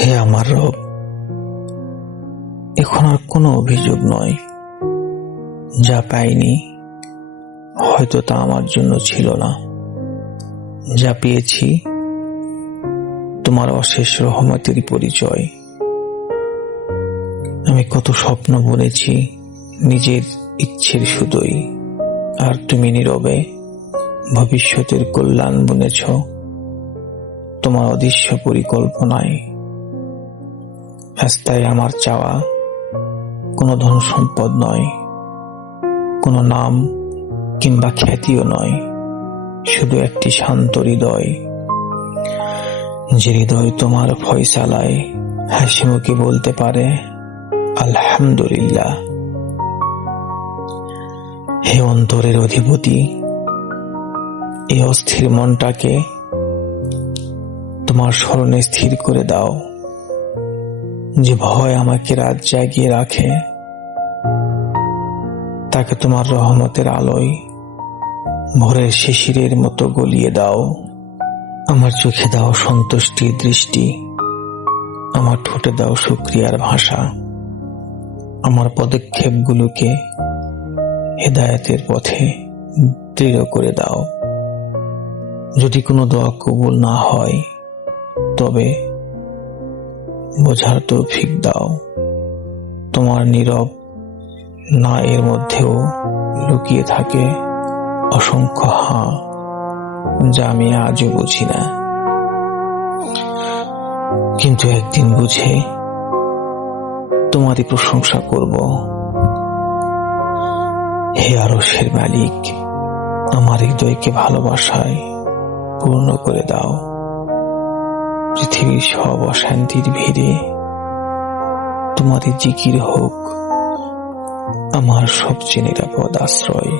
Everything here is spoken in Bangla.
হে আমার রব, এখন আর কোনো অভিযোগ নয়। যা পাইনি হয়তো তা আমার জন্য ছিল না। যা পেয়েছি তোমার অশেষ রহমতেরই পরিচয়। আমি কত স্বপ্ন বুনেছি নিজের ইচ্ছের শুধুই, আর তুমি নীরবে ভবিষ্যতের কল্যাণ বুনেছ তোমার অদৃশ্য পরিকল্পনায়। আজ তাই আমার চাওয়া কোনো ধন সম্পদ নয়, কোনো নাম কিংবা খ্যাতিও নয়, শুধু একটি শান্ত হৃদয়, যে হৃদয় তোমার ফয়সালায় হাসি মুখে বলতে পারে আলহামদুলিল্লাহ। হে অন্তরের অধিপতি, এই অস্থির মনটাকে তোমার স্মরণে স্থির করে দাও। যে ভয় আমাকে রাত জাগিয়ে রাখে, তাকে তোমার রহমতের আলোয় ভোরের শিশিরের মতো গলিয়ে দাও। আমার চোখে দাও সন্তুষ্টির দৃষ্টি, আমার ঠোঁটে দাও শুকরিয়ার ভাষা, আমার পদক্ষেপগুলোকে হেদায়েতের পথে দৃঢ় করে দাও। যদি কোনো দোয়া কবুল না হয়, তবে বোঝার তৌফিক দাও। তোমার নীরব না এর মধ্যেও লুকিয়ে থাকে অসংখ্য হাঁ, যা আমি আজও বুঝি না, কিন্তু একদিন বুঝে তোমারই প্রশংসা করব। হে আরশের মালিক, আমার হৃদয়কে ভালোবাসায় পূর্ণ করে দাও। পৃথিবীর সব অশান্তির ভিড়ে তোমারই জিকির হোক আমার সবচেয়ে নিরাপদ আশ্রয়।